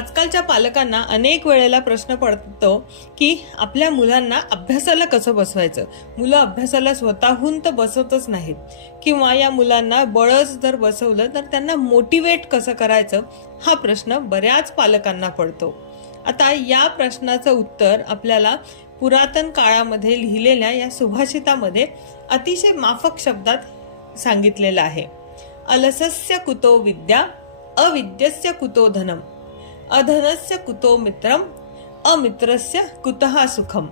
आजकालच्या पालकांना अनेक वेळेला प्रश्न पडतो की आपल्या मुलांना अभ्यासाला कसं बसवायचं. मुलं अभ्यासाला स्वतःहून तर बसतच नाहीत, किंवा या मुलांना बळच जर बसवलं तर त्यांना मोटिवेट कसं करायचं, हा प्रश्न बऱ्याच पालकांना पडतो. आता या प्रश्नाचं उत्तर आपल्याला पुरातन काळामध्ये लिहिलेल्या या सुभाषितामध्ये अतिशय माफक शब्दात सांगितलेलं आहे. अलसस्य कुतो विद्या, अविद्यस्य कुतो धनम, अधनस्य कुतो मित्रम, अमित्रस्य कुतः सुखम.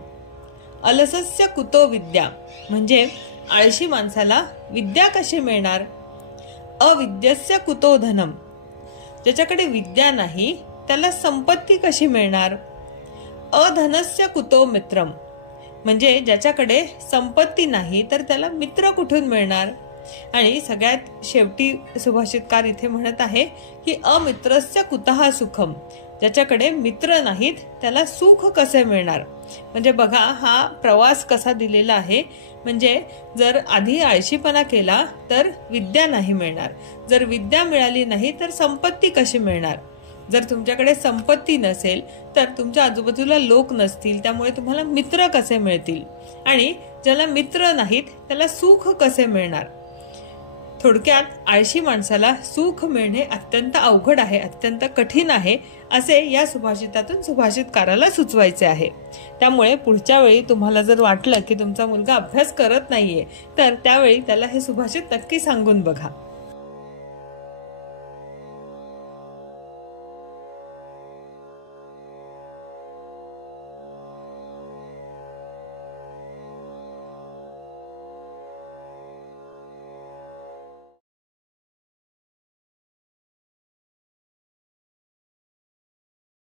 अलसस्य कुतो विद्या म्हणजे आळशी माणसाला विद्या कशी मिळणार. अविद्यस्य कुतो धनम, ज्याच्याकडे विद्या नाही त्याला संपत्ती कशी मिळणार. अधनस्य कुतो मित्रम म्हणजे ज्याच्याकडे संपत्ती नाही तर त्याला मित्र कुठून मिळणार. आणि सगळ्यात शेवटी सुभाषितकार इथे म्हणत आहे की अमित्रस्य कुतः सुखम, ज्याच्याकडे मित्र नाहीत त्याला सुख कसे मिळणार. म्हणजे बघा हा प्रवास कसा दिलेला आहे. म्हणजे जर आधी आळशीपणा केला तर विद्या नाही मिळणार, जर विद्या मिळाली नाही तर संपत्ती कशी मिळणार. जर तुमच्याकडे संपत्ती नसेल तर तुमच्या आजूबाजूला लोक नसतील, त्यामुळे तुम्हाला मित्र कसे मिळतील. आणि ज्याला मित्र नाहीत त्याला सुख कसे मिळणार. थोडक्यात आळशी माणसाला सुख मिळणे अत्यंत अवघड आहे, अत्यंत कठीण आहे, असे या सुभाषितातून सुभाषितकाराला सुचवायचे आहे. त्यामुळे पुढच्या वेळी तुम्हाला जर वाटलं की तुमचा मुलगा अभ्यास करत नाहीये तर त्यावेळी त्याला हे सुभाषित नक्की सांगून बघा.